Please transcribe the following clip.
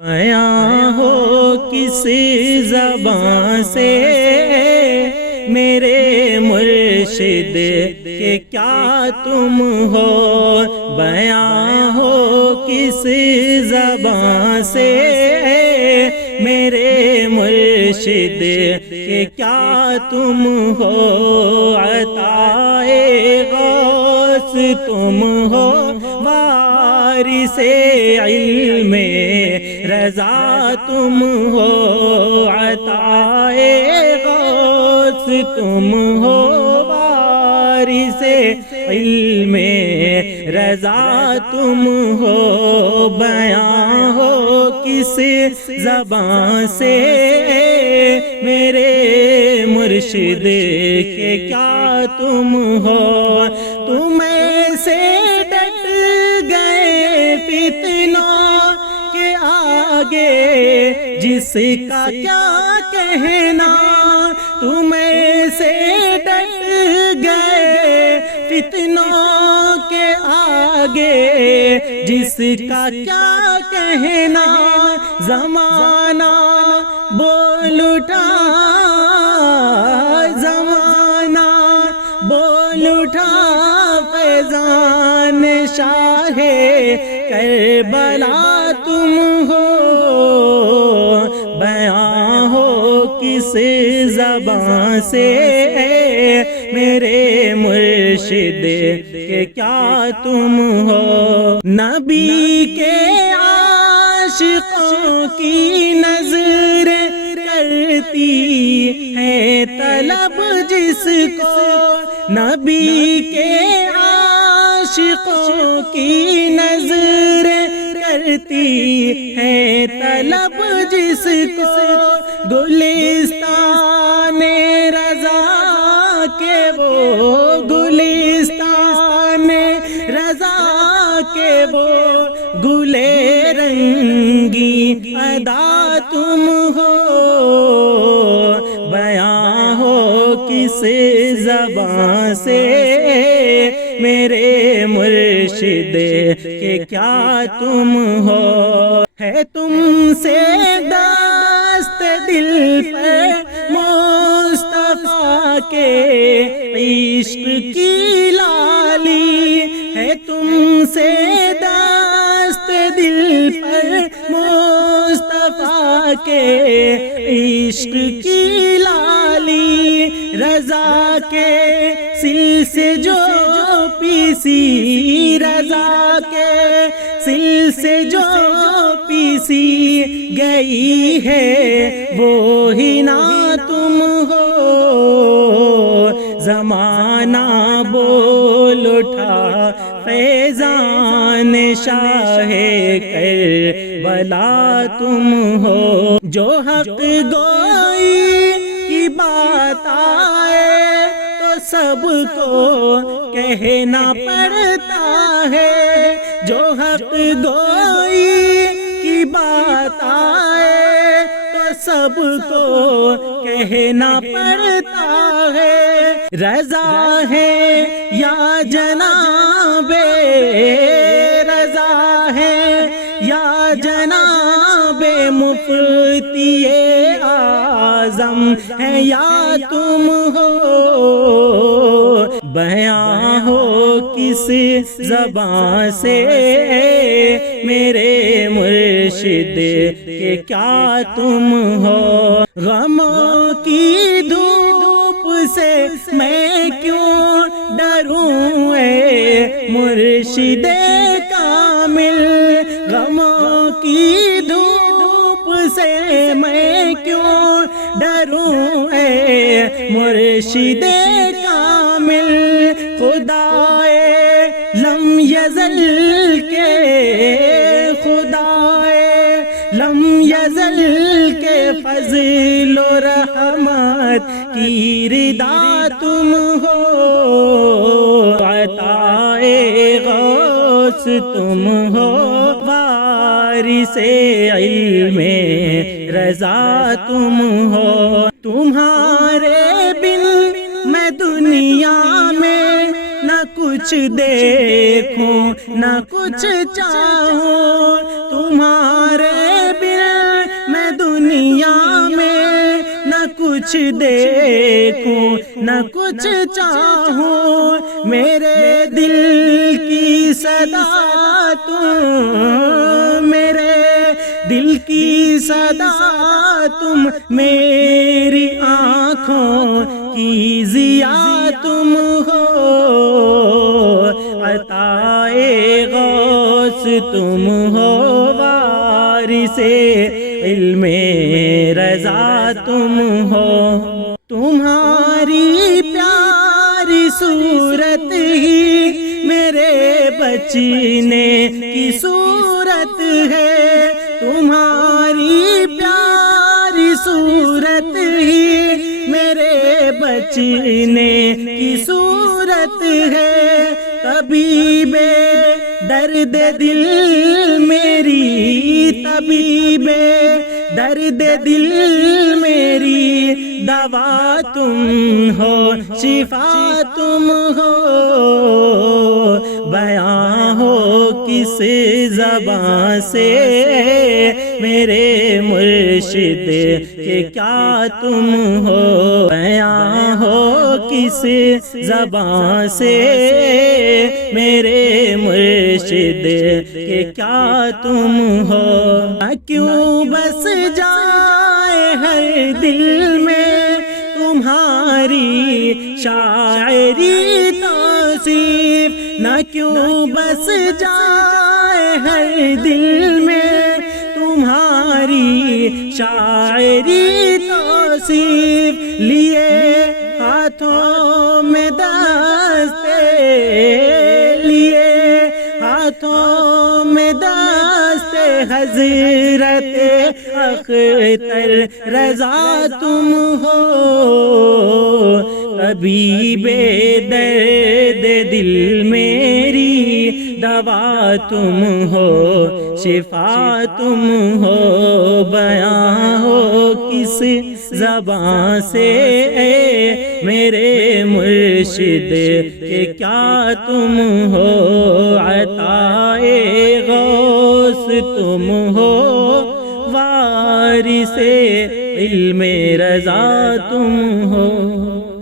بیاں ہو کس زبان سے میرے مرشد کہ کیا تم ہو، بیاں ہو کس زبان سے میرے مرشد کہ کیا تم ہو، عطائے غوث تم ہو، وارث علم رضا تم ہو، عطائے غوث تم ہو، وارث علم رضا تم ہو، بیاں ہو کس زبان سے میرے مرشد کہ کیا تم ہو، تم ایسے ڈٹ گئے فتنوں کے آگے جس کا کیا کہنا، تم ایسے ڈٹ گئے فتنوں کے آگے جس کا کیا کہنا، زمانہ بول اٹھا، زمانہ بول اٹھا، فیضان شاہ کربلا تم ہو، بیاں ہو کس زبان سے میرے مرشد کہ کیا تم ہو، نبی کے عاشقوں کی نظر کرتی ہے طلب جس کو، نبی کے عاشقوں کی نظر کرتی ہے طلب جس کو، گلستان رضا کے وہ، گلستان رضا کے وہ گلے رنگی ادا تم ہو، بیاں ہو کس زبان سے میرے مرشد کہ کیا تم ہو، ہے تم سے دست دل پر مصطفیٰ کے عشق کی لالی، ہے تم سے دست دل پر مصطفیٰ کے عشق کی لالی، رضا کے سل سے جو پیسی، رضا کے سل سے جو پیسی گئی ہے وہی نہ تم ہو، زمانہ بول اٹھا، فیضان شاہ کربلا تم ہو، جو حق گوئی کی بات آئے تو سب کو کہنا پڑتا ہے، جو حق گوئی کی بات آئے تو سب کو کہنا پڑتا ہے، رضا ہے یا جناب رضا ہے یا جناب مفتی اعظم ہے یا تم ہو، بیاں ہو کس زبان سے میرے مرشد کہ کیا تم ہو، غموں کی دھوپ سے میں کیوں ڈروں اے مرشد کامل، غموں کی دھوپ سے میں کیوں ڈروں اے مرشد کامل، خدائے لم یزل کے، خدائے لم یزل کے فضل و رحمت کی رضا تم ہو، عطائے غوث تم ہو، وارث علم رضا تم ہو، تمہارے بن میں دنیا میں نہ کچھ دیکھوں نہ کچھ چاہوں، تمہارے بن کچھ دیکھوں نہ کچھ چاہوں، میرے دل کی صدا تم، میرے دل کی صدا تم، میری آنکھوں کی ضیا تم ہو، عطائے غوث تم ہو، وارث علم رضا تم ہو، تمہاری پیاری صورت ہی میرے بچنے کی صورت ہے، تمہاری پیاری صورت ہی میرے بچنے کی صورت ہے، طبیب درد دل میری، طبیب درد دل میری، دوا تم ہو شفا تم ہو، بیان ہو کس زبان سے میرے مرشد کہ کیا تم ہو، بیان ہو کس زبان سے میرے مرشد کہ کیا تم ہو، کیوں بس جائے ہر دل میں تمہاری شاعری توصیف، نہ کیوں بس جائے ہر دل میں تمہاری شاعری توصیف، لیے ہاتھوں میں دستے، لیے ہاتھوں میں دستے حضرت اختر رضا تم ہو، طبیب درد دل میری، دوا تم ہو شفا تم ہو، بیان ہو کس زبان سے میرے مرشد کہ کیا تم ہو، عطائے غوث تم ہو، وارث علم رضا تم ہو۔